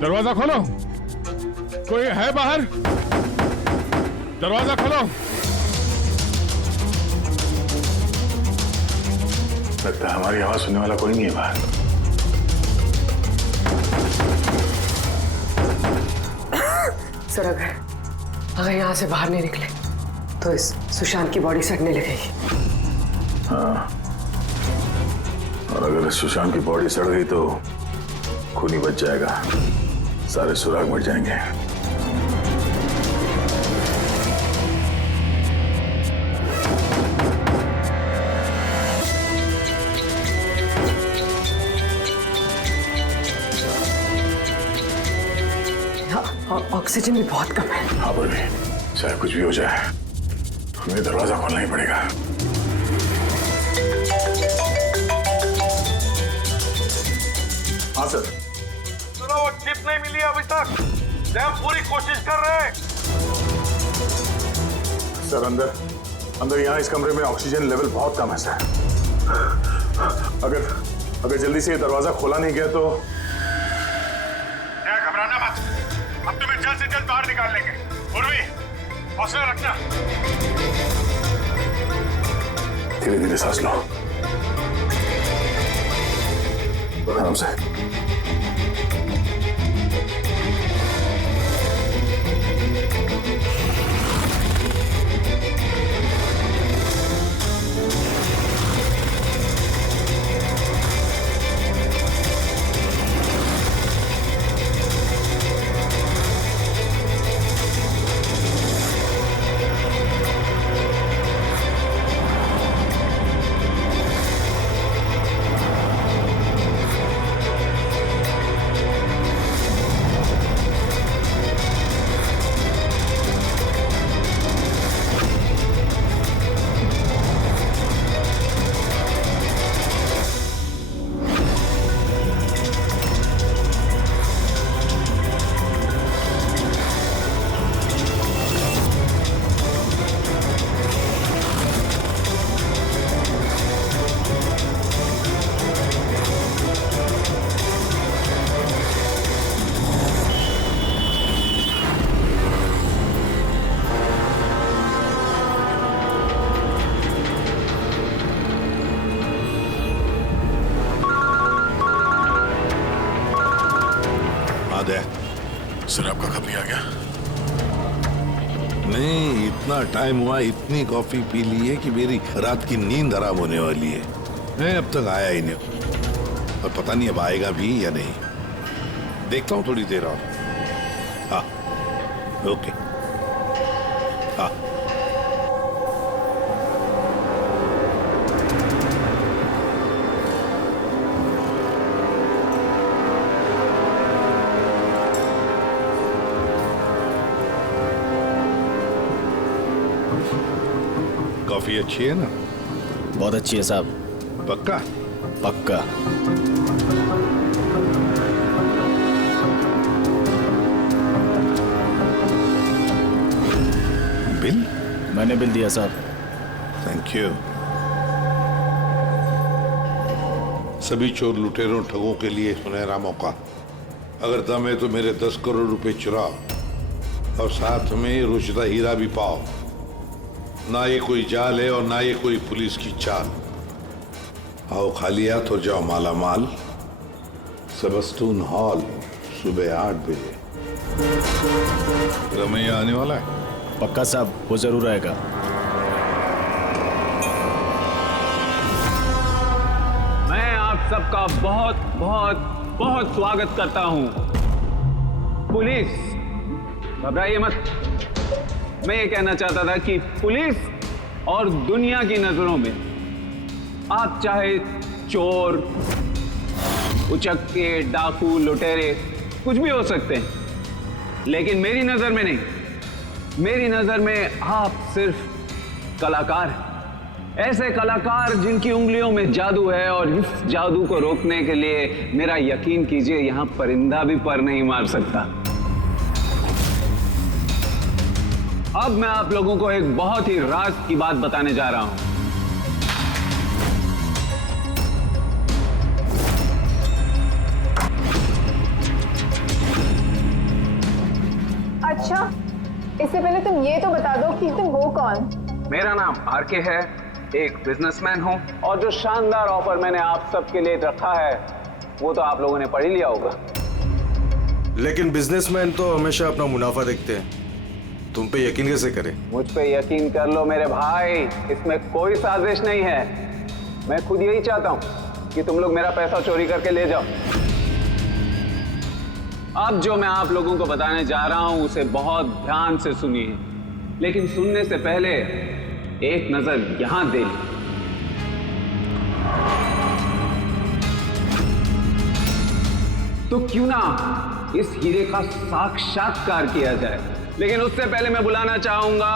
दरवाजा खोलो, कोई है बाहर? दरवाजा खोलो। लगता है हमारी आवाज सुनने वाला कोई नहीं है बाहर। सर अगर यहाँ से बाहर नहीं निकले तो इस सुशांत की बॉडी सड़ने लगेगी। हाँ, और अगर इस सुशांत की बॉडी सड़ गई तो खून ही बच जाएगा, सारे सुराग मिट जाएंगे। ऑक्सीजन भी बहुत कम है। हाँ पर भी चाहे कुछ भी हो जाए हमें दरवाजा खोलना ही पड़ेगा। हाँ सर। सुनो, वो चिप नहीं मिली अभी तक। हम पूरी कोशिश कर रहे हैं। सर अंदर यहाँ इस कमरे में ऑक्सीजन लेवल बहुत कम है सर। अगर जल्दी से ये दरवाजा खोला नहीं गया तो घबराना मत, अब तुम्हें जल्द से जल्द बाहर निकाल लेंगे। उर्वी, हौसला रखना। धीरे धीरे सांस लो, आराम से। सर आपका कब भी आ गया? नहीं, इतना टाइम हुआ, इतनी कॉफी पी ली है कि मेरी रात की नींद हराम होने वाली है। मैं अब तक आया ही नहीं, और पता नहीं अब आएगा भी या नहीं। देखता हूँ थोड़ी देर और। हाँ, ओके। हाँ, कॉफी अच्छी है ना? बहुत अच्छी है साहब। पक्का? पक्का। बिल? मैंने बिल दिया साहब। Thank you. सभी चोर लुटेरों ठगों के लिए सुनहरा मौका। अगर दम है तो मेरे 10 करोड़ रुपए चुराओ और साथ में रुचदा हीरा भी पाओ। ना ये कोई जाल है और ना ये कोई पुलिस की चाल। आओ खाली हाथ और जाओ माला माल। सेबस्टून हॉल सुबह 8 बजे। रमैया आने वाला है? पक्का साहब, वो जरूर आएगा। मैं आप सबका बहुत बहुत बहुत स्वागत करता हूं। पुलिस, घबराइए मत। मैं ये कहना चाहता था कि पुलिस और दुनिया की नजरों में आप चाहे चोर, उचक्के, डाकू, लुटेरे कुछ भी हो सकते हैं, लेकिन मेरी नजर में नहीं। मेरी नजर में आप सिर्फ कलाकार हैं। ऐसे कलाकार जिनकी उंगलियों में जादू है, और इस जादू को रोकने के लिए मेरा यकीन कीजिए यहां परिंदा भी पर नहीं मार सकता। अब मैं आप लोगों को एक बहुत ही राज की बात बताने जा रहा हूं। उससे पहले तुम ये तो बता दो कि तुम हो कौन। मेरा नाम आरके है, एक बिजनेसमैन हूँ, और जो शानदार ऑफर मैंने आप सबके लिए रखा है वो तो आप लोगों ने पढ़ ही लिया होगा। लेकिन बिजनेसमैन तो हमेशा अपना मुनाफा देखते हैं, तुम पे यकीन कैसे करें? मुझ पे यकीन कर लो मेरे भाई, इसमें कोई साजिश नहीं है। मैं खुद यही चाहता हूँ कि तुम लोग मेरा पैसा चोरी करके ले जाओ। अब जो मैं आप लोगों को बताने जा रहा हूं उसे बहुत ध्यान से सुनिए, लेकिन सुनने से पहले एक नजर यहां दे ली। तो क्यों ना इस हीरे का साक्षात्कार किया जाए। लेकिन उससे पहले मैं बुलाना चाहूंगा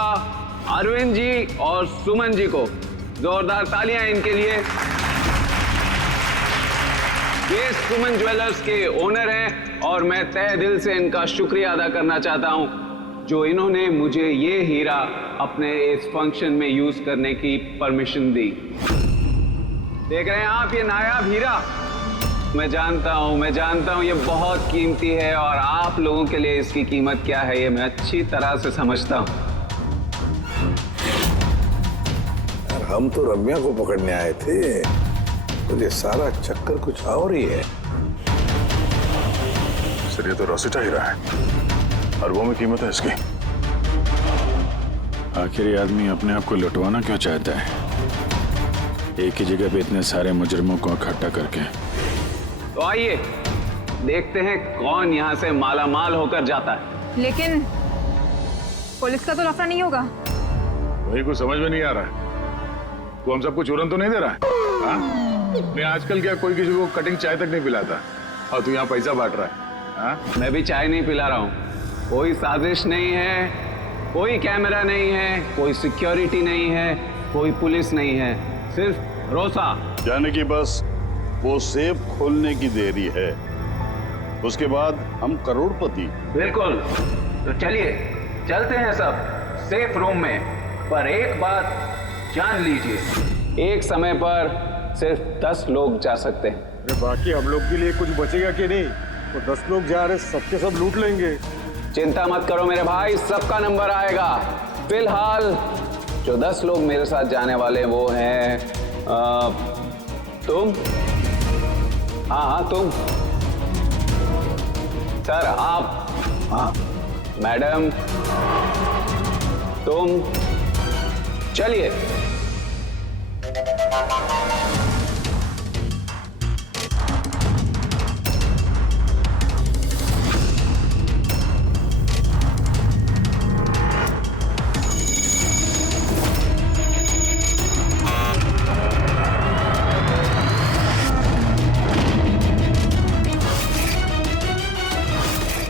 अरविंद जी और सुमन जी को। जोरदार तालियां इनके लिए। ये सुमन ज्वेलर्स के ओनर हैं और मैं तहे दिल से इनका शुक्रिया अदा करना चाहता हूं जो इन्होंने मुझे ये हीरा अपने इस फंक्शन में यूज करने की परमिशन दी। देख रहे हैं आप ये नायाब हीरा? मैं जानता हूं ये बहुत कीमती है और आप लोगों के लिए इसकी कीमत क्या है ये मैं अच्छी तरह से समझता हूं। हम तो रम्या को पकड़ने आए थे, तो ये सारा चक्कर कुछ और ही है। सर ये तो रोसिटा हीरा है, अरबों में कीमत है इसकी। आखिर ये आदमी अपने आप को लुटवाना क्यों चाहता है, एक ही जगह पे इतने सारे मुजरिमों को इकट्ठा करके? तो आइए देखते हैं कौन यहां से माला माल होकर जाता है। लेकिन पुलिस का तो लफड़ा नहीं होगा? वही कुछ समझ में नहीं आ रहा है। तू हम सबको चूरन तो नहीं दे रहा है? हाँ? नहीं आजकल क्या कोई किसी को कटिंग चाय तक नहीं पिलाता और तू यहाँ पैसा बांट रहा है? हाँ? मैं भी चाय नहीं पिला रहा हूँ। कोई साजिश नहीं है, कोई कैमरा नहीं है, कोई सिक्योरिटी नहीं है, कोई पुलिस नहीं है, सिर्फ भरोसा। जाने की बस वो सेफ खोलने की देरी है, उसके बाद हम करोड़पति। बिल्कुल। तो चलिए चलते हैं सब सेफ रूम में। पर एक बात जान लीजिए, एक समय पर सिर्फ 10 लोग जा सकते हैं। अरे बाकी हम लोग के लिए कुछ बचेगा कि नहीं? तो 10 लोग जा रहे, सबके सब लूट लेंगे। चिंता मत करो मेरे भाई, सबका नंबर आएगा। फिलहाल जो 10 लोग मेरे साथ जाने वाले हैं वो हैं तुम। हाँ तुम सर, आप, हाँ मैडम, तुम। चलिए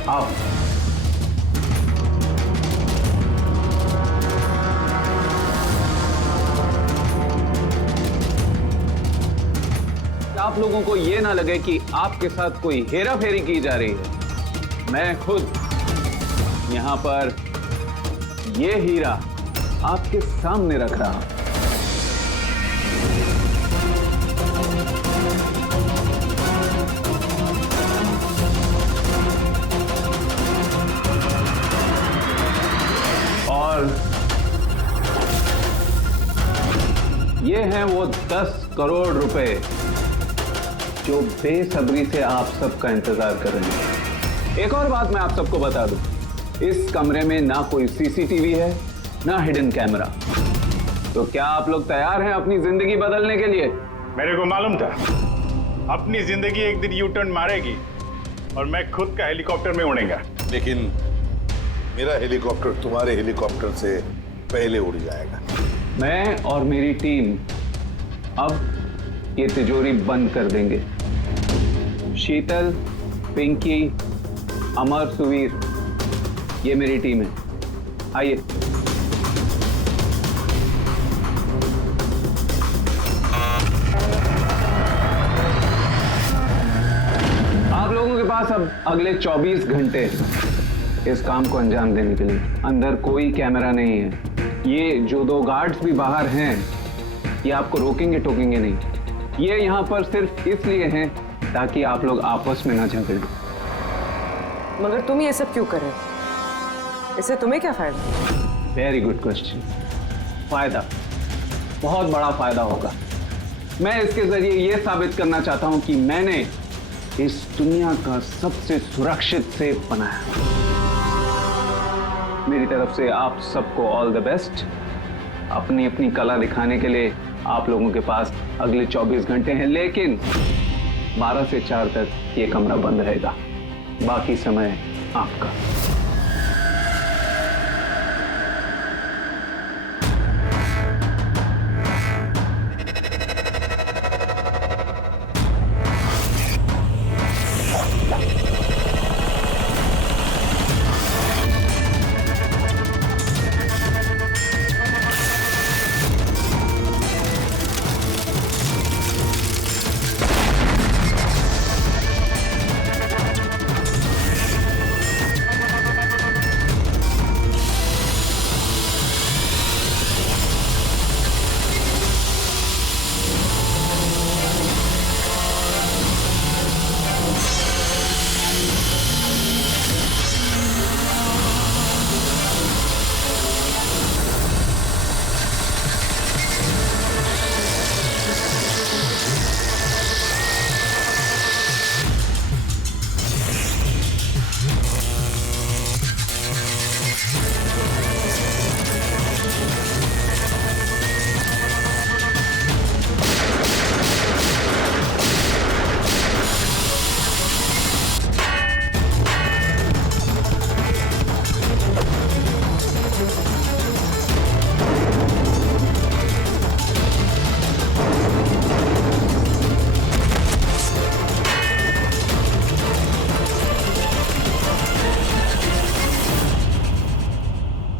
आओ। आप लोगों को ये ना लगे कि आपके साथ कोई हेरा फेरी की जा रही है। मैं खुद यहां पर ये हीरा आपके सामने रख रहा हूं। और ये हैं वो 10 करोड़ रुपए जो बेसब्री से आप सबका इंतजार कर रहे हैं। एक और बात मैं आप सबको बता दूं, इस कमरे में ना कोई सीसीटीवी है ना हिडन कैमरा। तो क्या आप लोग तैयार हैं अपनी जिंदगी बदलने के लिए? मेरे को मालूम था अपनी जिंदगी एक दिन यू टर्न मारेगी और मैं खुद का हेलीकॉप्टर में उड़ेगा। लेकिन मेरा हेलीकॉप्टर तुम्हारे हेलीकॉप्टर से पहले उड़ जाएगा। मैं और मेरी टीम अब ये तिजोरी बंद कर देंगे। शीतल, पिंकी, अमर, सुवीर, ये मेरी टीम है। आइए। आप लोगों के पास अब अगले 24 घंटे इस काम को अंजाम देने के लिए। अंदर कोई कैमरा नहीं है। ये जो 2 गार्ड्स भी बाहर हैं ये आपको रोकेंगे टोकेंगे नहीं। ये यहाँ पर सिर्फ इसलिए हैं ताकि आप लोग आपस में ना झगड़ें। मगर तुम ये सब क्यों कर रहे हो? इससे तुम्हें क्या फायदा? Very good question. फायदा, बहुत बड़ा फायदा होगा। मैं इसके जरिए यह साबित करना चाहता हूं कि मैंने इस दुनिया का सबसे सुरक्षित सेफ बनाया। मेरी तरफ से आप सबको ऑल द बेस्ट। अपनी अपनी कला दिखाने के लिए आप लोगों के पास अगले 24 घंटे हैं, लेकिन 12 से 4 तक ये कमरा बंद रहेगा। बाकी समय आपका।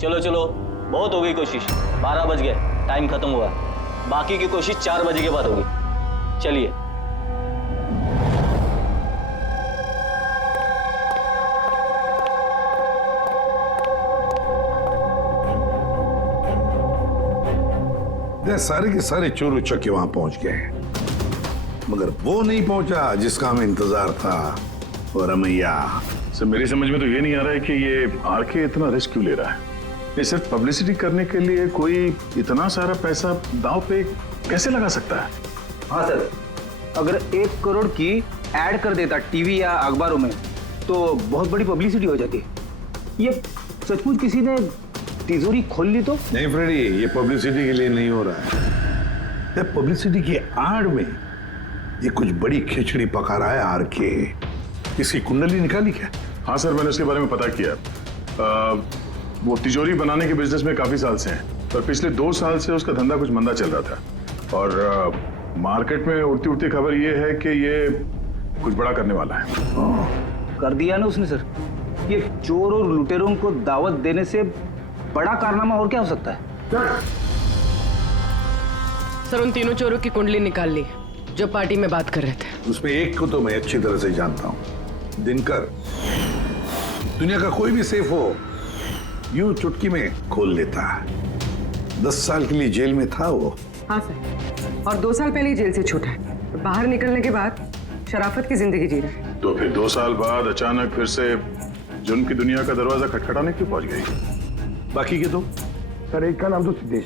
चलो चलो, बहुत हो गई कोशिश। 12 बज गए, टाइम खत्म हुआ। बाकी की कोशिश 4 बजे के बाद होगी। चलिए। सारे के सारे चोर उचक्के वहां पहुंच गए, मगर वो नहीं पहुंचा जिसका हमें इंतजार था। और रमैया, सर मेरी समझ में तो ये नहीं आ रहा है कि ये आरके इतना रिस्क क्यों ले रहा है। ये सिर्फ पब्लिसिटी करने के लिए कोई इतना सारा पैसा दांव पे कैसे लगा सकता है? हाँ सर, अगर 1 करोड़ की ऐड कर देता टीवी या अखबारों में तो बहुत बड़ी पब्लिसिटी हो जाती। ये सचमुच किसी ने तिजोरी खोल ली तो? नहीं फ्रेडी, ये पब्लिसिटी के लिए नहीं हो रहा है। पब्लिसिटी की आड़ में ये कुछ बड़ी खिचड़ी पका रहा है आरके। इसकी कुंडली निकाली क्या? हाँ सर, मैंने उसके बारे में पता किया। वो तिजोरी बनाने के बिजनेस में काफी साल से हैं, पर पिछले 2 साल से उसका धंधा कुछ मंदा चल रहा था। और मार्केट में उड़ती उड़ती खबर ये है कि ये कुछ बड़ा करने वाला है। कर दिया ना उसने सर। ये चोर और लुटेरों को दावत देने से बड़ा कारनामा और क्या हो सकता है? सर उन तीनों चोरों की कुंडली निकाल ली जो पार्टी में बात कर रहे थे। उसमें एक को तो मैं अच्छी तरह से जानता हूं, दिनकर। दुनिया का कोई भी सेफ हो यूं चुटकी में खोल लेता है। 10 साल के लिए जेल में था वो। हाँ सर, और 2 साल पहले ही जेल से छूटा है। बाहर निकलने के बाद शराफत की जिंदगी जी रहा है। तो फिर 2 साल बाद अचानक फिर से जुर्म की दुनिया का दरवाजा खटखटाने क्यों पहुंच गई? बाकी के 2? सर एक का नाम तो सिद्धेश,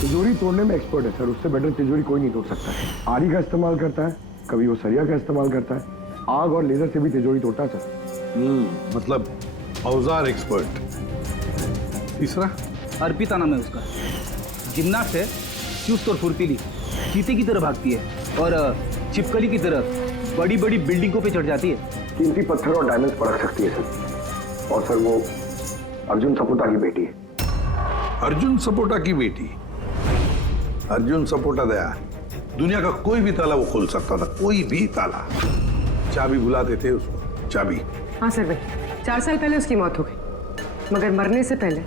तिजोरी तोड़ने में एक्सपर्ट है सर। उससे बेटर तिजोरी कोई नहीं तोड़ सकता है। आरी का इस्तेमाल करता है, कभी वो सरिया का इस्तेमाल करता है, आग और लेजर से भी तिजोरी तोड़ता है सर। मतलब औजार एक्सपर्ट। तीसरा? अर्पिता नाम है उसका। जिम्नास्ट है, चुस्त और फुर्तीली, चीते की तरह भागती है और छिपकली की तरह बड़ी बड़ी बिल्डिंगों पे चढ़ जाती है। कीमती पत्थर और डायमंड्स परख सकती है सर। और सर वो अर्जुन सपोटा की बेटी है। अर्जुन सपोटा की बेटी? अर्जुन सपोटा दया दुनिया का कोई भी ताला वो खोल सकता था, कोई भी ताला। चाबी बुलाते थे उसको, चाबी। हाँ सर भाई, 4 साल पहले उसकी मौत हो गई, मगर मरने से पहले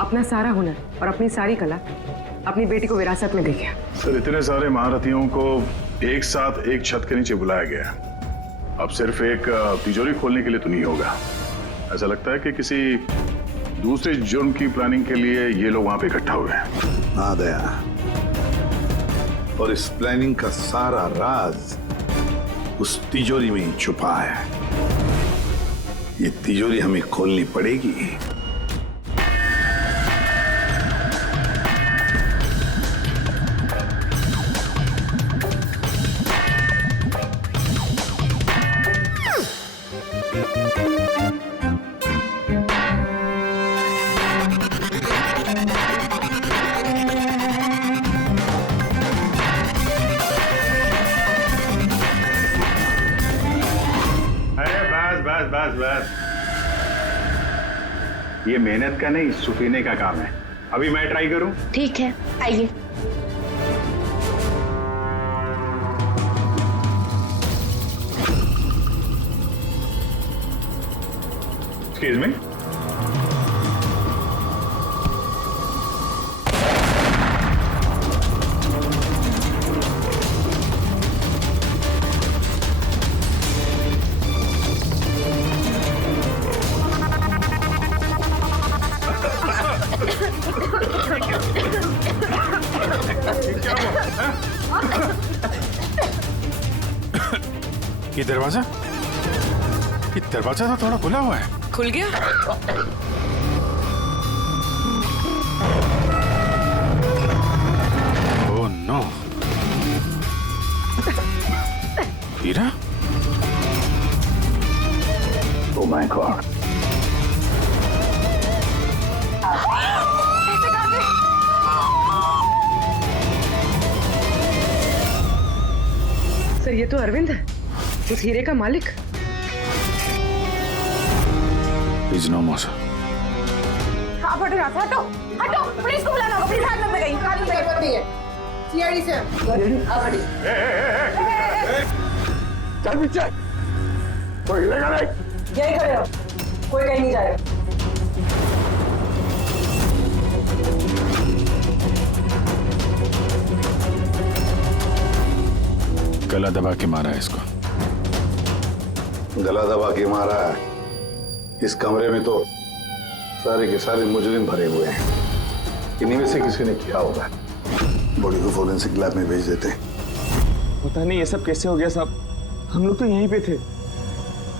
अपना सारा हुनर और अपनी सारी कला अपनी बेटी को विरासत में दे गया। सर इतने सारे महारथियों को एक साथ एक छत के नीचे बुलाया गया। अब सिर्फ एक तिजोरी खोलने के लिए तो नहीं होगा। ऐसा लगता है कि किसी दूसरे जुर्म की प्लानिंग के लिए ये लोग वहां पे इकट्ठा हुए हैं। हाँ दया, और इस प्लानिंग का सारा राज उस तिजोरी में ही छुपा है। ये तिजोरी हमें खोलनी पड़ेगी अरे बस बस बस बस, ये मेहनत का नहीं सुफीने का काम है। अभी मैं ट्राई करूं? ठीक है, आइए। Excuse me. ये दरवाजा तो थोड़ा खुला हुआ है। खुल गया? ओह नो, हीरा? ओह माय गॉड, सर ये तो अरविंद है, उस हीरे का मालिक। Please no more. हाँ फटे रात, हटो हटो, पुलिस को बुलाना होगा, प्लीज हाथ मत लगाइए, हाथ मत लगाइए। सीआईडी से आप हटिए। चल पीछे, कोई हिलेगा नहीं। यही खड़े रहो, कोई कहीं नहीं जाएगा। गला दबा के मारा है इसको। गला दबा के मारा है। इस कमरे में तो सारे के सारे मुजरिम भरे हुए हैं। इन्हीं में से किसी ने किया होगा। बॉडी को फोरेंसिक लैब में भेज देते। पता नहीं ये सब कैसे हो गया साहब, हम लोग तो यहीं पे थे।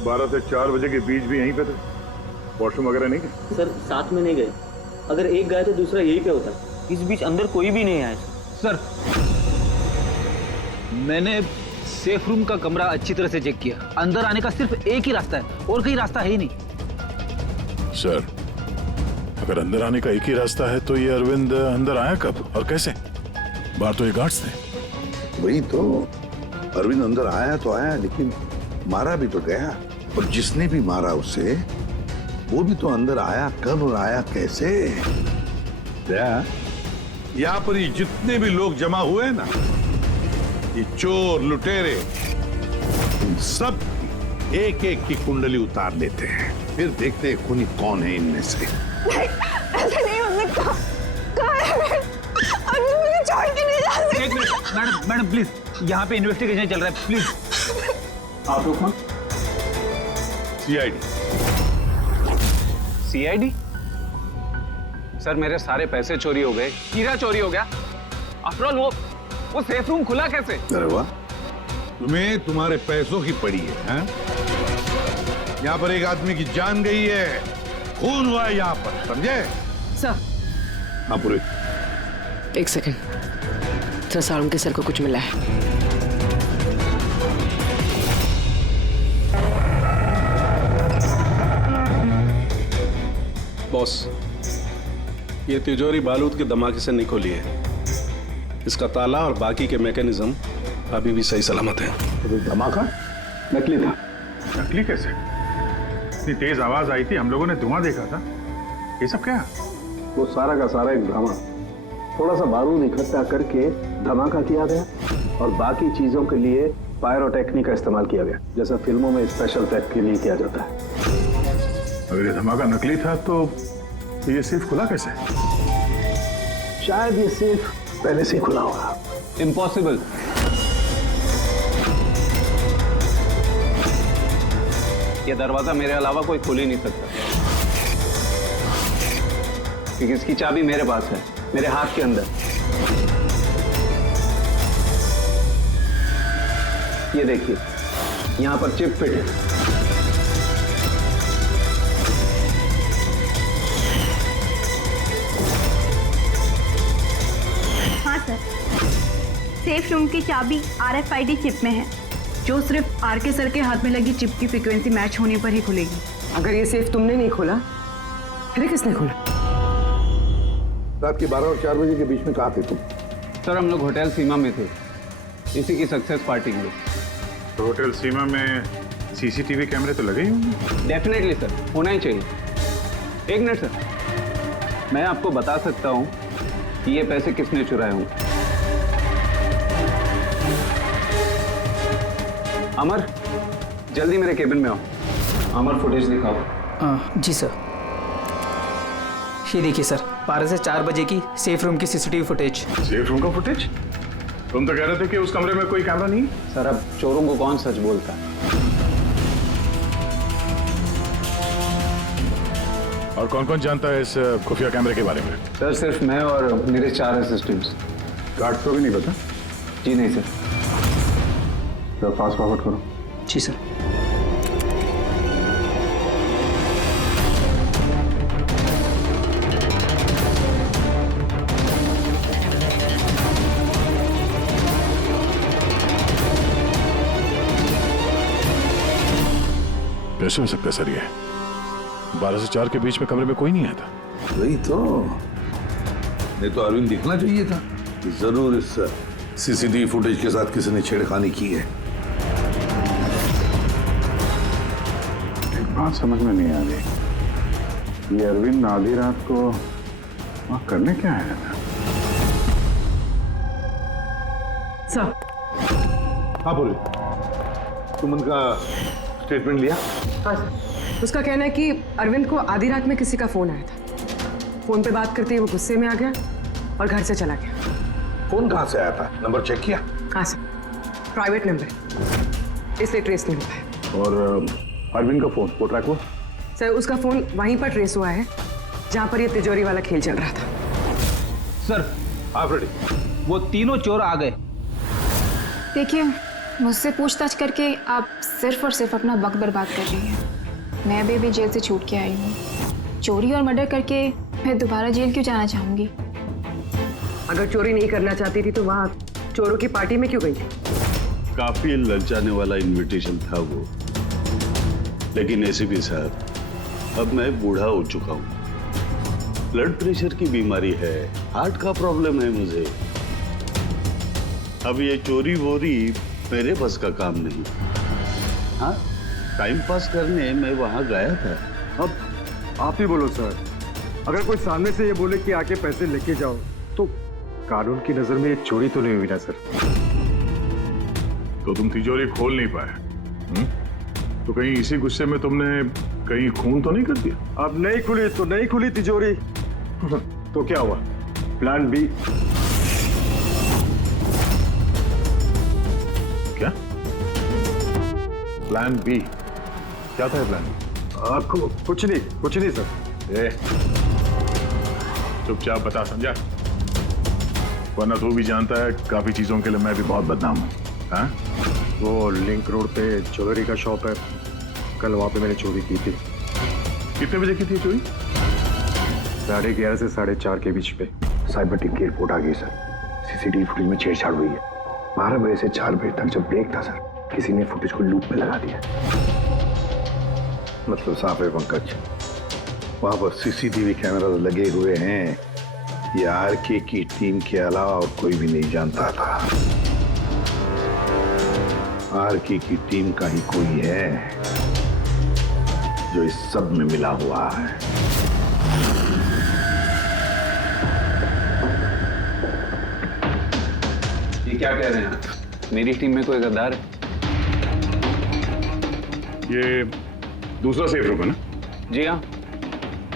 12 से 4 बजे के बीच भी यहीं पे थे। वॉशरूम वगैरह नहीं गए? सर साथ में नहीं गए, अगर एक गया तो दूसरा यहीं पे होता। इस बीच अंदर कोई भी नहीं आया सर। मैंने सेफ रूम का कमरा अच्छी तरह से चेक किया, अंदर आने का सिर्फ एक ही रास्ता है और कोई रास्ता है ही नहीं। सर, अगर अंदर आने का एक ही रास्ता है तो ये अरविंद अंदर आया कब और कैसे? बाहर तो ये गार्ड्स थे। वही तो, अरविंद अंदर आया तो आया, लेकिन मारा भी तो गया। और जिसने भी मारा उसे, वो भी तो अंदर आया कब और आया कैसे? यहाँ पर ये जितने भी लोग जमा हुए हैं ना, ये चोर लुटेरे, इन सब एक एक की कुंडली उतार लेते हैं, फिर देखते हैं खूनी कौन है इनमें से। ऐसा नहीं हो सकता। कहाँ है मैं? अभी मुझे छोड़ के नहीं जा सकते। एक मिनट मैडम प्लीज, यहाँ पे इन्वेस्टिगेशन चल रहा है, प्लीज। आप लोग कौन? सीआईडी? सर मेरे सारे पैसे चोरी हो गए, हीरा चोरी हो गया। आफ्टर ऑल वो सेफ रूम खुला कैसे? अरे वाह, तुम्हें तुम्हारे पैसों की पड़ी है, हैं? यहाँ पर एक आदमी की जान गई है, खून हुआ है यहाँ पर, समझे? सर हाँ पूरे। एक सेकंड सर, सारुण के सर को कुछ मिला है। बॉस, ये तिजोरी बारूद के धमाके से नहीं खुली है। इसका ताला और बाकी के मैकेनिज्म अभी भी सही सलामत है। तो धमाका नकली था। नकली कैसे? इतनी तेज आवाज आई थी, हम लोगों ने धुआं देखा था। ये सब क्या? वो सारा का सारा एक ड्रामा, थोड़ा सा बारूद इकट्ठा करके धमाका किया गया और बाकी चीजों के लिए पायरोटेक्निक का इस्तेमाल किया गया, जैसा फिल्मों में स्पेशल इफेक्ट के लिए किया जाता है। अगर ये धमाका नकली था तो ये सेफ खुला कैसे? शायद ये सेफ पहले से ही खुला होगा। इम्पॉसिबल। ये दरवाजा मेरे अलावा कोई खोल ही नहीं सकता, क्योंकि इसकी चाबी मेरे पास है, मेरे हाथ के अंदर। ये देखिए, यहां पर चिप फिट है। हाँ सर, सेफ रूम की चाबी RFID चिप में है। जो सिर्फ आर के सर के हाथ में लगी चिप की फ्रीक्वेंसी मैच होने पर ही खुलेगी। अगर ये सेफ तुमने नहीं खोला फिर किसने खोला? रात के 12 और 4 बजे के बीच में कहाँ थे तुम? सर हम लोग होटल सीमा में थे, इसी की सक्सेस पार्टी के लिए। तो होटल सीमा में सीसीटीवी कैमरे तो लगे ही होंगे। डेफिनेटली सर, होना ही चाहिए। एक मिनट सर, मैं आपको बता सकता हूँ कि ये पैसे किसने चुराए होंगे। अमर, जल्दी मेरे केबिन में आओ। अमर, फुटेज दिखाओ। जी सर। ये देखिए सर, 12 से 4 बजे की सेफ रूम की सीसीटीवी फुटेज। सेफ रूम का फुटेज? तुम तो कह रहे थे कि उस कमरे में कोई कैमरा नहीं। सर अब चोरों को कौन सच बोलता है? और कौन कौन जानता है इस खुफिया कैमरे के बारे में? सर सिर्फ मैं और मेरे 4 असिस्टेंट्स। गार्ड को भी नहीं पता? जी नहीं सर। तो फास्ट फॉरवर्ड करो। जी सर। कैसे हो सकता है सर? ये 12 से 4 के बीच में कमरे में कोई नहीं आया था। वही तो, नहीं तो अरविंद दिखना चाहिए था। जरूर इस सीसीटीवी फुटेज के साथ किसी ने छेड़खानी की है। एक बात समझ में नहीं आ रही, ये अरविंद आधी रात को वहां करने क्या आया था? सर। हाँ बोले, तुम उनका स्टेटमेंट लिया? हाँ सर। उसका कहना है कि अरविंद को आधी रात में किसी का फोन आया था। फोन पे बात करते ही वो गुस्से में आ गया और घर से चला गया। फोन कहाँ से आया था? नंबर चेक किया? हाँ सर, प्राइवेट नंबर, इसलिए ट्रेस नहीं हो पाया। और अरविंद का फोन वो ट्रैक हुआ? सर उसका फोन वहीं पर ट्रेस हुआ है जहां पर ये तिजोरी वाला खेल चल रहा था। सर हाँ फ्रेडी, वो तीनों चोर आ गए। देखिए, मुझसे पूछताछ करके आप सिर्फ और सिर्फ अपना वक्त बर्बाद कर रही हैं। मैं अभी जेल से छूट के आई हूँ। चोरी और मर्डर करके मैं दोबारा जेल क्यों जाना चाहूँगी? अगर चोरी नहीं करना चाहती थी तो वहाँ चोरों की पार्टी में क्यों गई थी? काफी ललचाने वाला इनविटेशन था वो, लेकिन एसीपी साहब, अब मैं बूढ़ा हो चुका हूँ। ब्लड प्रेशर की बीमारी है, हार्ट का प्रॉब्लम है मुझे। अब ये चोरी वोरी मेरे बस का काम नहीं। हाँ, टाइम पास करने मैं वहां गया था। अब आप ही बोलो सर, अगर कोई सामने से ये बोले कि आके पैसे लेके जाओ तो कानून की नजर में ये चोरी तो नहीं हुई ना सर? तो तुम तिजोरी खोल नहीं पाए? तो कहीं इसी गुस्से में तुमने कहीं खून तो नहीं कर दिया? अब नहीं खुली तो नहीं खुली तिजोरी। तो क्या हुआ? Plan B. क्या प्लान बी? क्या था प्लान बी? आपको कुछ नहीं सर। चुपचाप बता, समझा? वरना तू भी जानता है काफी चीजों के लिए मैं भी बहुत बदनाम हूँ। हाँ? वो लिंक रोड पे ज्वेलरी का शॉप है, कल वहां पे मैंने चोरी की थी। कितने बजे की थी चोरी? 11:30 से 4:30 के बीच पे। साइबर टीम की रिपोर्ट आ गई सर। सीसीटीवी फुटेज में छेड़छाड़ हुई है। 12 बजे से 4 बजे तक जब ब्रेक था सर, किसी ने फुटेज को लूप में लगा दिया। मतलब साफ है पंकज, वहां पर सीसीटीवी कैमरा लगे हुए हैं। ये आरके की टीम के अलावा और कोई भी नहीं जानता था। आरके की टीम का ही कोई है जो इस सब में मिला हुआ है। ये क्या कह रहे हैं आप? मेरी टीम में कोई गद्दार है? ये दूसरा सेफ रूम है ना? जी हाँ,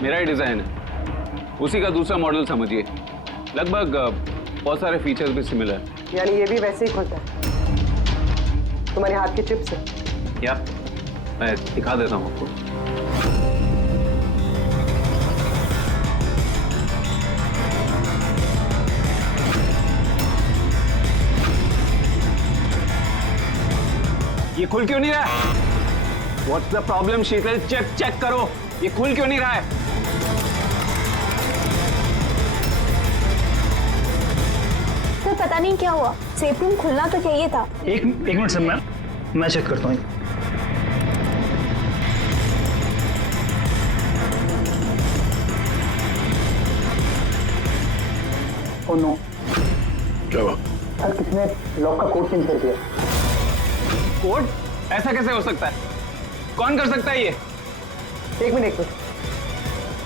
मेरा ही डिजाइन है। उसी का दूसरा मॉडल समझिए। लगभग बहुत सारे फीचर्स भी सिमिलर है। यानी ये भी वैसे ही खुलता है तुम्हारे हाथ के चिप से? क्या? मैं दिखा देता हूँ आपको। ये खुल क्यों नहीं रहा है? What's the problem, Sheetal? Check करो, ये खुल क्यों नहीं रहा है? सर पता नहीं क्या हुआ, सेफ रूम खुलना तो चाहिए था। एक मिनट सर, मैं चेक करता हूँ। ओ नो क्या हुआ? सर, किसने लॉक का कोड चेंज कर दिया? कोड? ऐसा कैसे हो सकता है? कौन कर सकता है ये? एक मिनट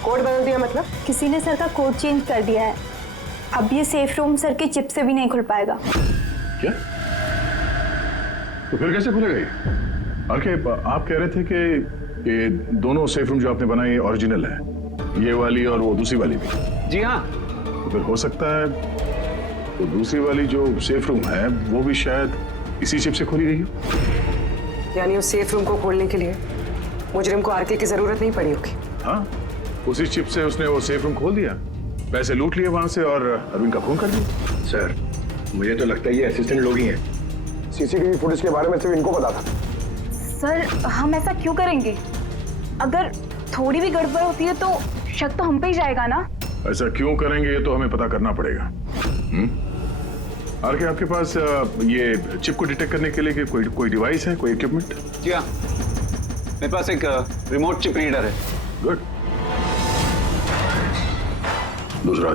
कोड बदल दिया मतलब? किसी ने सर का कोड चेंज कर दिया है। अब ये सेफ रूम सर के चिप से भी नहीं खुल पाएगा। क्या? तो फिर कैसे खुलेगा ये? आरके, आप कह रहे थे कि ये दोनों सेफ रूम जो आपने बनाए ओरिजिनल है, ये वाली और वो दूसरी वाली भी? जी हाँ। तो फिर हो सकता है तो दूसरी वाली जो सेफ रूम है वो भी शायद इसी चिप से खोली गई हो। यानी उस सेफ रूम को खोलने के लिए मुजरिम को आरके की जरूरत नहीं पड़ी होगी। हाँ, उसी चिप से उसने वो सेफ रूम खोल दिया, पैसे लूट लिए वहां से और अरविंद का खून कर दिया। सर, मुझे तो लगता है ये असिस्टेंट लोग ही हैं। सीसीटीवी फुटेज के बारे में सिर्फ इनको पता था। सर, हम ऐसा क्यों करेंगे? अगर थोड़ी भी गड़बड़ होती है तो शक तो हम पे ही जाएगा ना। ऐसा क्यों करेंगे ये तो हमें पता करना पड़ेगा। आरके, आपके पास ये चिप को डिटेक्ट करने के लिए कोई डिवाइस है, कोई इक्विपमेंट? जी हाँ, मेरे पास एक रिमोट चिप रीडर है। गुड। दूसरा?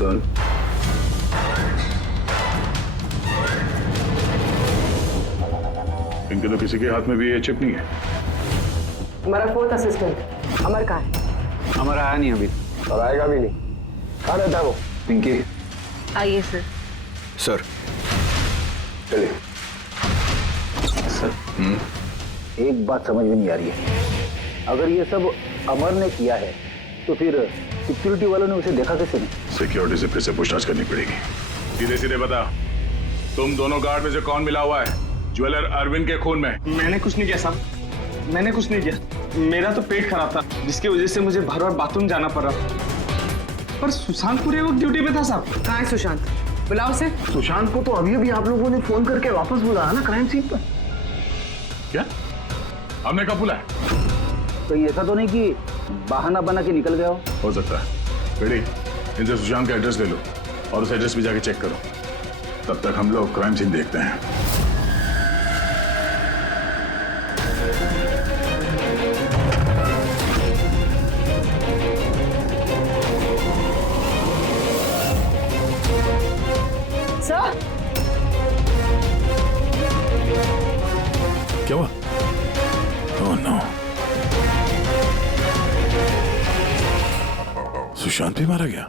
डन। इनके तो किसी के हाथ में भी ये चिप नहीं है। हमारा फोर्थ असिस्टेंट अमर कहाँ है? हमारा आया नहीं अभी। और आएगा भी नहीं। कहाँ रहता है वो? पिंकी। आइए सर। सर, चलिए। सर, एक बात समझ में नहीं आ रही है। अगर ये सब अमर ने किया है तो फिर सिक्योरिटी वालों ने उसे देखा कैसे नहीं? सिक्योरिटी से फिर से पूछताछ करनी पड़ेगी। सीधे सीधे बता, तुम दोनों गार्ड में से कौन मिला हुआ है ज्वेलर अरविंद के खून में? मैंने कुछ नहीं किया साहब, मैंने कुछ नहीं किया। मेरा तो पेट खराब था जिसकी वजह से मुझे बार बार बाथरूम जाना पड़ रहा। पर सुशांत पूरे वक्त ड्यूटी पे था साहब। कहाँ है सुशांत? बुलाओ उसे। सुशांत को तो अभी अभी आप लोगों ने फोन करके वापस बुलाया ना क्राइम सीन पर। क्या? हमने कब बुलाया? कहीं ऐसा तो नहीं कि बहाना बना के निकल गया हो सकता है। बेटी, इनसे सुशांत का एड्रेस ले लो और उस एड्रेस पे जाके चेक करो। तब तक हम लोग क्राइम सीन देखते हैं। सर, क्या हुआ? ओह नो, सुशांत भी मारा गया।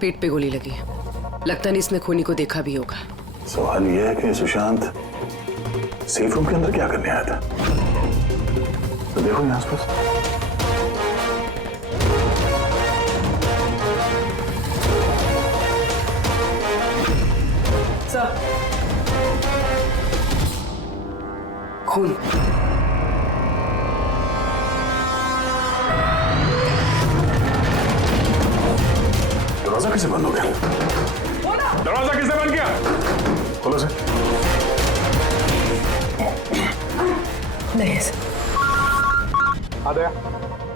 पेट पे गोली लगी है। लगता नहीं इसने खूनी को देखा भी होगा। सवाल यह है कि सुशांत सेफ रूम के अंदर क्या करने आया था? तो देखो यहाँ आसपास। सर, खून। दरवाजा कैसे बंद हो गया? दरवाजा किसने बंद किया? खोलो से। नहीं सर। आ गया।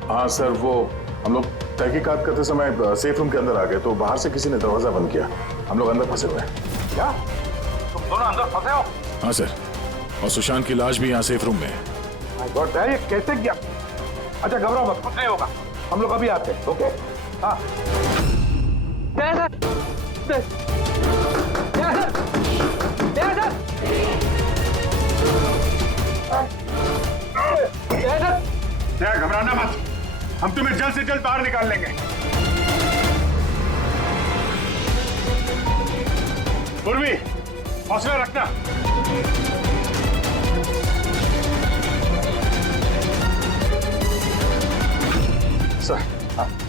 हाँ सर, वो हम लोग तहकीकात करते समय सेफ रूम के अंदर आ गए तो बाहर से किसी ने दरवाजा बंद किया। हम लोग अंदर फंसे हुए हैं। क्या तुम दोनों अंदर फंसे हो? हाँ सर, और सुशांत की लाश भी यहाँ सेफ रूम में है। ये कैसे किया? अच्छा, घबराओ मत, कुछ नहीं होगा। हम लोग अभी आते हैं। ओके? हाँ। घबराना मत, हम तुम्हें जल्द से जल्द बाहर निकाल लेंगे। पूर्वी, हौसला रखना। सर,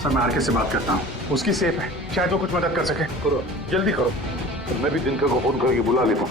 मैं आरके से बात करता हूँ। उसकी सेफ है, शायद वो कुछ मदद कर सके। करो, जल्दी करो। तो मैं भी दिनकर को फोन करके बुला लेता हूँ।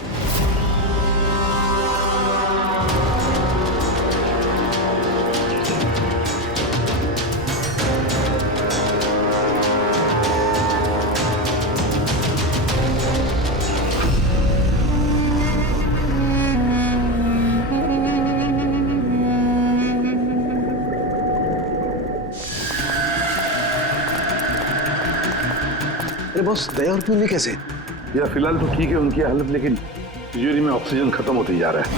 अरे बॉस, दया और पूर्वी कैसे? यार फिलहाल तो ठीक है उनकी हालत, लेकिन तिजोरी में ऑक्सीजन खत्म होती जा रहा है।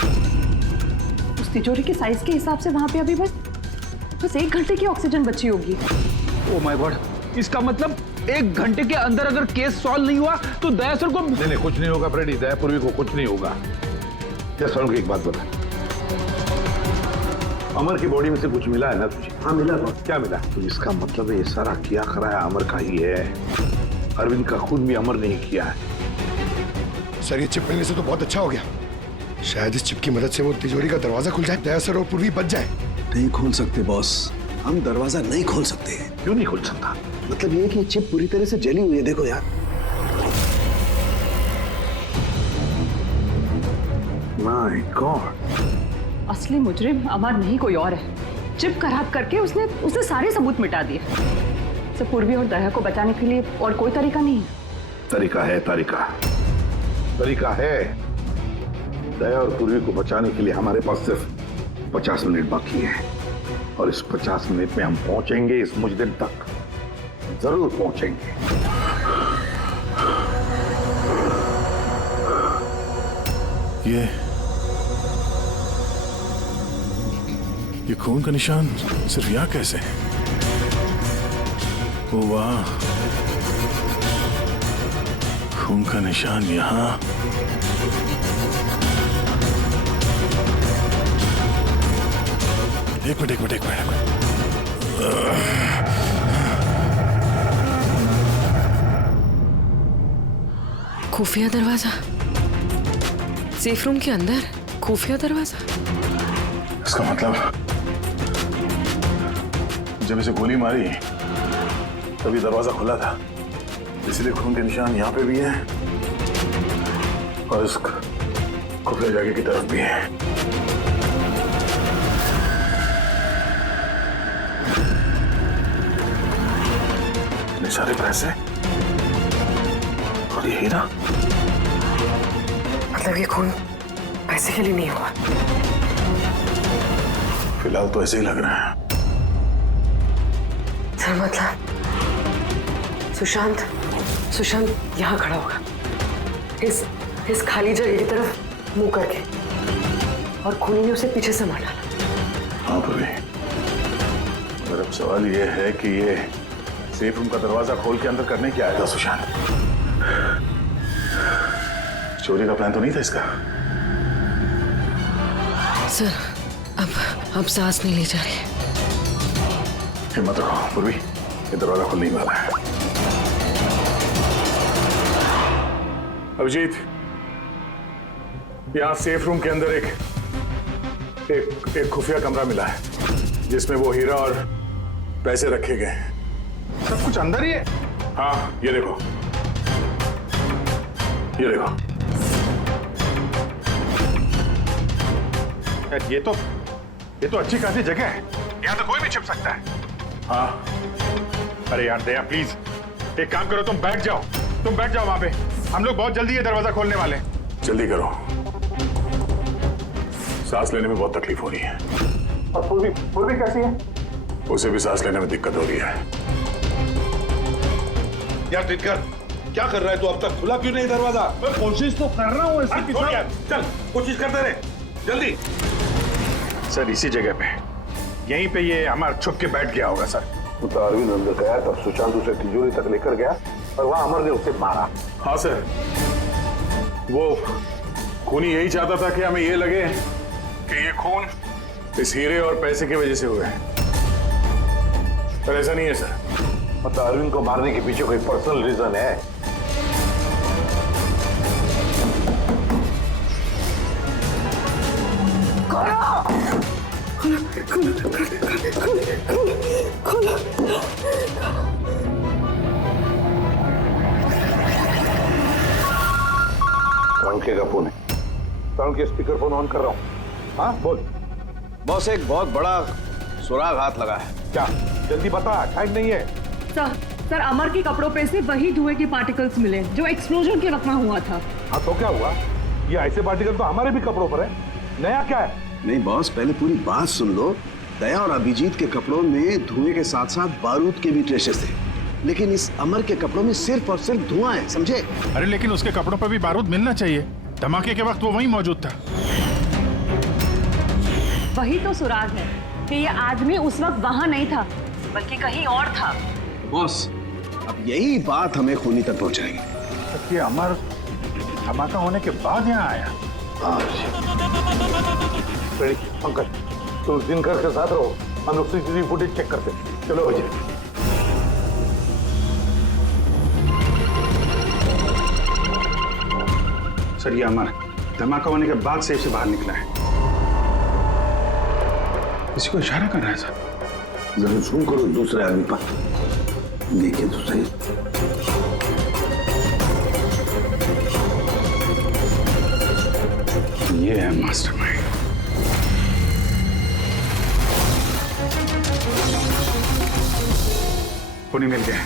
उस तिजोरी के साइज के हिसाब से वहां पे अभी बस 1 घंटे की ऑक्सीजन बची होगी। ओ माय गॉड, इसका मतलब 1 घंटे के अंदर अगर केस सॉल्व नहीं हुआ तो दया सर को नहीं कुछ नहीं होगा फ्रेडी, दया पूर्वी को कुछ नहीं होगा। क्या सर को एक बात बता, अमर की बॉडी में से कुछ मिला है ना तुझे? हाँ मिला बॉस। क्या मिला? तो इसका मतलब ये सारा किया कराया अमर का ही है। अरविंद का खून भी अमर नहीं किया है। सर ये चिप मिलने से तो बहुत अच्छा हो गया। शायद इस चिप की मदद से वो तिजोरी का दरवाजा खुल जाए, दया सर और पूर्वी बच जाए। नहीं खोल सकते बॉस, हम दरवाजा नहीं खोल सकते। क्यों नहीं खोल सकता? मतलब ये कि ये चिप पूरी तरह से जली हुई है, देखो यार। माय गॉड, असली मुजरिम अमर नहीं कोई और है। चिप खराब करके उसने सारे सबूत मिटा दिए। सिर्फ पूर्वी और दया को बचाने के लिए और कोई तरीका नहीं है। तरीका है, तरीका है। दया और पूर्वी को बचाने के लिए हमारे पास सिर्फ 50 मिनट बाकी है, और इस 50 मिनट में हम पहुंचेंगे इस मुजरिम तक, जरूर पहुंचेंगे। ये खून का निशान सिर्फ यहाँ कैसे? ओ वाह, खून का निशान यहाँ। एक मिनट। खुफिया दरवाजा, सेफ रूम के अंदर खुफिया दरवाजा। इसका मतलब जब इसे गोली मारी तभी दरवाजा खुला था, इसलिए खून के निशान यहाँ पे भी है और इस खुफिया जगह की तरफ भी है। इतने सारे पैसे और ये हीरा, मतलब ये खून पैसे के लिए नहीं हुआ। फिलहाल तो ऐसे ही लग रहा है। सर मतलब सुशांत यहाँ खड़ा होगा, इस खाली जगह की तरफ मुंह करके, और खूनी ने उसे पीछे से मार डाला। हाँ पूर्वी, मगर अब सवाल ये है कि ये सेफ रूम का दरवाजा खोल के अंदर करने क्या आया था सुशांत? चोरी का प्लान तो नहीं था इसका? सर अब सांस नहीं ली जा रही। हिम्मत रखो पूर्वी, ये दरवाजा खुलने वाला है। अभिजीत, यहाँ सेफ रूम के अंदर एक खुफिया कमरा मिला है जिसमें वो हीरा और पैसे रखे गए। सब कुछ अंदर ही है? हाँ, ये देखो। ये तो अच्छी खासी जगह है, यहाँ तो कोई भी छिप सकता है। हाँ, अरे यार दया प्लीज एक काम करो, तुम बैठ जाओ वहां पे, हम लोग बहुत जल्दी ये दरवाजा खोलने वाले हैं। जल्दी करो, सांस लेने में बहुत तकलीफ हो रही है। और पूर्वी कैसी है? उसे भी सांस लेने में दिक्कत हो रही है। यार टिटकर, क्या कर रहा है तू? अब तक खुला क्यों नहीं दरवाजा? मैं कोशिश तो कर रहा हूँ। चल कोशिश करते रहे, जल्दी। सर इसी जगह पे, यहीं पे ये अमर छुप के बैठ गया होगा सर। वो तो अरविंद अंदर गया तब सुशांत उसे तिजोरी तक लेकर गया और वहां अमर ने उसे मारा। हाँ सर, वो खूनी यही चाहता था कि हमें ये लगे कि ये खून इस हीरे और पैसे की वजह से हुआ है, पर ऐसा नहीं है सर। मतलब अरविंद को मारने के पीछे कोई पर्सनल रीजन है? तरुण का फोन है, तरुण के स्पीकर फोन ऑन कर रहा हूँ। हाँ बोल। बॉस एक बहुत बड़ा सुराग हाथ लगा है। क्या? जल्दी बता, टाइम नहीं है। सर अमर के कपड़ों पे से वही धुएं के पार्टिकल्स मिले जो एक्सप्लोजन के वक्त में हुआ था। हाँ तो क्या हुआ? ये ऐसे पार्टिकल तो हमारे भी कपड़ों पर है, नया क्या है? नहीं बॉस, पहले पूरी बात सुन लो। दया और अभिजीत के कपड़ों में धुएं के साथ साथ बारूद के भी ट्रेसेस थे। लेकिन इस अमर के कपड़ों में सिर्फ और सिर्फ धुआं है, समझे? अरे लेकिन उसके कपड़ों पर भी बारूद मिलना चाहिए। धमाके के वक्त वो वहीं मौजूद था। वही तो सुराग है कि ये आदमी उस वक्त वहां नहीं था, बल्कि कहीं और था। बॉस, अब यही बात हमें खूनी तक पहुंचाएगी। ये अमर धमाका होने के बाद यहाँ आया। पंकज, तो दिनकर के साथ रहो, हम लोग सीसीटीवी फुटेज चेक करते हैं। चलो भैया। सर, ये अमर धमाका होने के बाद सेफ से बाहर निकला है। किसी को इशारा कर रहा है सर। जरूर जूम करो दूसरे आदमी पर, देखिए तो सही। ये है मास्टरमाइंड। पुनी मिल गया,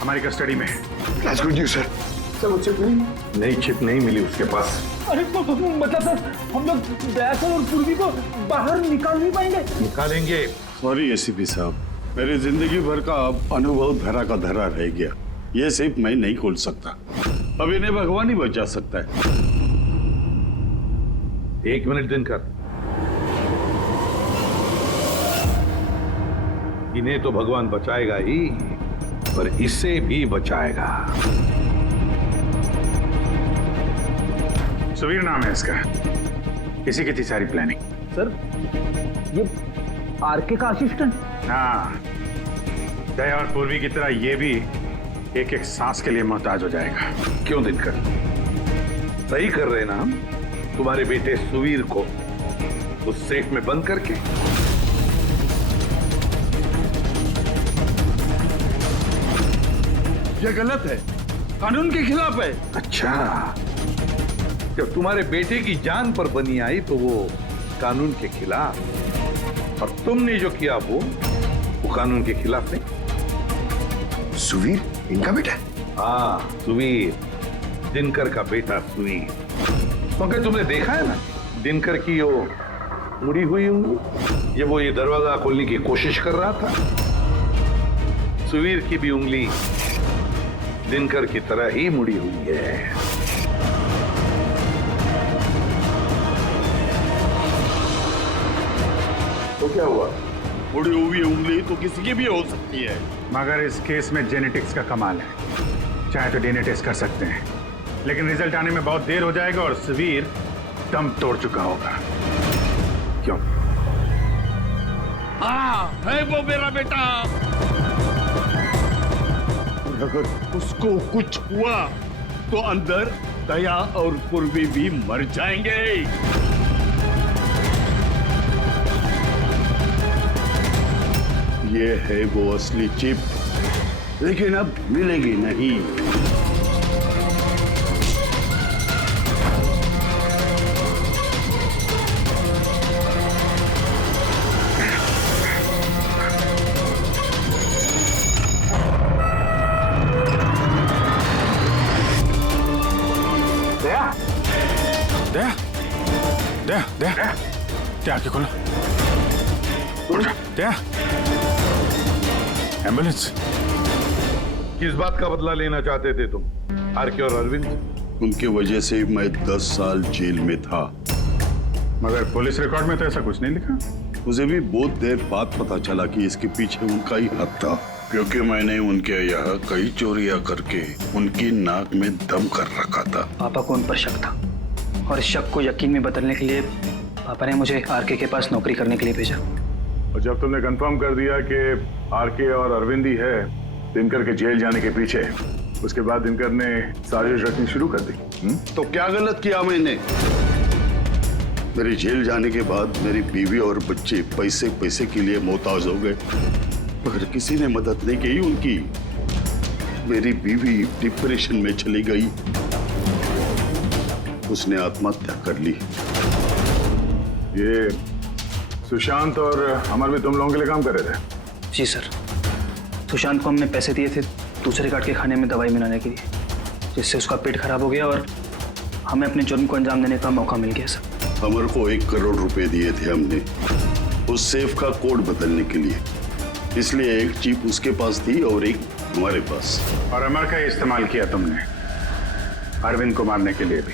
हमारी कस्टडी में है। That's good news, sir. Sir वो चिप मिली? नई चिप नहीं मिली उसके पास। अरे मतलब सर, हम लोग दयासर और पूर्वी को बाहर निकाल नहीं पाएंगे? निकालेंगे। सॉरी एसीपी साहब, मेरी जिंदगी भर का अब अनुभव धरा का धरा रह गया। ये सिर्फ मैं नहीं खोल सकता, अब इन्हें भगवान ही बचा सकता है। 1 मिनट दिनकर, इन्हें तो भगवान बचाएगा ही, पर इससे भी बचाएगा। सुवीर नाम है इसका, इसी की थी सारी प्लानिंग। सर, ये आरके का असिस्टेंट? हाँ, दया और पूर्वी की तरह ये भी एक एक सांस के लिए मोहताज हो जाएगा। क्यों दिनकर, सही कर रहे ना हम? तुम्हारे बेटे सुवीर को उस सेफ में बंद करके। ये गलत है, कानून के खिलाफ है। अच्छा, जब तुम्हारे बेटे की जान पर बनी आई तो वो कानून के खिलाफ, और तुमने जो किया वो कानून के खिलाफ नहीं। सुवीर इनका बेटा? हाँ, सुवीर, दिनकर का बेटा सुवीर। मगर तुमने देखा है ना दिनकर की वो मुड़ी हुई उंगली, जब वो ये दरवाजा खोलने की कोशिश कर रहा था। सुवीर की भी उंगली दिनकर की तरह ही मुड़ी हुई है। तो क्या हुआ? मुड़ी हुई उंगली तो किसी की भी हो सकती है। मगर इस केस में जेनेटिक्स का कमाल है। चाहे तो डीएनए टेस्ट कर सकते हैं, लेकिन रिजल्ट आने में बहुत देर हो जाएगा और सुवीर दम तोड़ चुका होगा। क्यों? हाँ, है वो मेरा बेटा। अगर उसको कुछ हुआ तो अंदर दया और पूर्वी भी मर जाएंगे। ये है वो असली चिप, लेकिन अब मिलेगी नहीं। दया आके खोलो। दया, एम्बुलेंस। किस बात का बदला लेना चाहते थे तुम, आरके और अरविंद? उनकी वजह से मैं 10 साल जेल में था। मगर पुलिस रिकॉर्ड में तो ऐसा कुछ नहीं लिखा। मुझे भी बहुत देर बाद पता चला कि इसके पीछे उनका ही हाथ था, क्योंकि मैंने उनके यहाँ कई चोरियां करके उनकी नाक में दम कर रखा था। पापा को उन पर शक था, और इस शक को यकीन में बदलने के लिए पापा ने मुझे आरके के पास नौकरी करने के लिए भेजा। और जब तुमने कंफर्म कर दिया कि आरके और अरविंद ही है दिनकर के जेल जाने के पीछे, उसके बाद दिनकर ने साजिश रचनी शुरू कर दी। तो क्या गलत किया मैंने? मेरी जेल जाने के बाद मेरी बीवी और बच्चे पैसे पैसे के लिए मोहताज हो गए, मगर किसी ने मदद नहीं की उनकी। मेरी बीवी डिप्रेशन में चली गई, उसने आत्महत्या कर ली। ये सुशांत और अमर भी तुम लोगों के लिए काम कर रहे थे? जी सर, सुशांत को हमने पैसे दिए थे दूसरे गार्ड के खाने में दवाई मिलाने के लिए, जिससे उसका पेट खराब हो गया और हमें अपने जुर्म को अंजाम देने का मौका मिल गया सर। अमर को 1 करोड़ रुपए दिए थे हमने उस सेफ का कोड बदलने के लिए, इसलिए एक चिप उसके पास थी और एक हमारे पास। और अमर का इस्तेमाल किया तुमने अरविंद को मारने के लिए भी।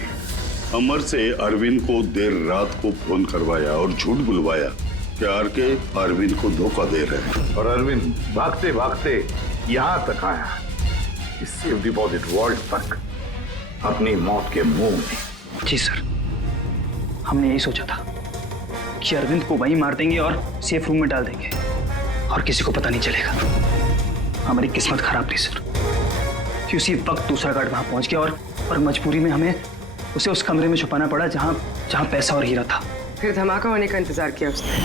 अमर से अरविंद को देर रात को फोन करवाया और झूठ बुलवाया कि आरके अरविंद को धोखा दे रहे हैं। और अरविंद भागते भागते यहां तक आया, इस सेफ डिपॉजिट वॉल्ट तक, अपनी मौत के मुंह में। जी सर, हमने यही सोचा था कि अरविंद को वहीं मार देंगे और सेफ रूम में डाल देंगे और किसी को पता नहीं चलेगा। हमारी किस्मत खराब थी सर कि उसी वक्त दूसरा गार्ड वहां पहुंच गया और मजबूरी में हमें उसे उस कमरे में छुपाना पड़ा जहां पैसा और हीरा था। फिर धमाका होने का इंतजार किया उसने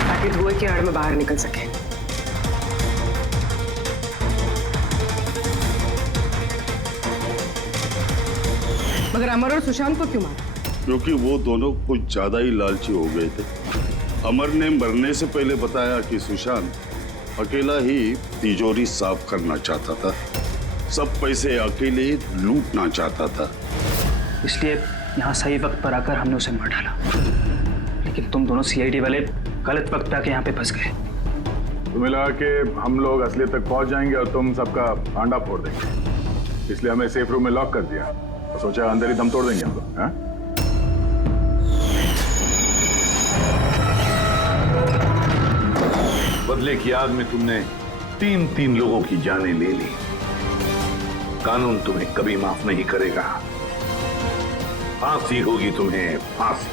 ताकि धुएं की आड़ में बाहर निकल सके। मगर अमर और सुशांत को क्यों मारा? क्योंकि वो दोनों कुछ ज्यादा ही लालची हो गए थे। अमर ने मरने से पहले बताया कि सुशांत अकेला ही तिजोरी साफ करना चाहता था, सब पैसे अकेले लूटना चाहता था। इसलिए यहाँ सही वक्त पर आकर हमने उसे मार डाला, लेकिन तुम दोनों सीआईडी वाले गलत वक्त पे आके यहाँ पे फंस गए। तुम्हें लगा कि हम लोग असलियत तक पहुंच जाएंगे और तुम सबका भांडा फोड़ देंगे, इसलिए हमें सेफ रूम में लॉक कर दिया और सोचा अंदर ही दम तोड़ देंगे हम लोग। हाँ? बदले की आग में तुमने तीन लोगों की जानें ले ली। कानून तुम्हें कभी माफ नहीं करेगा, फांसी होगी तुम्हें, फांसी।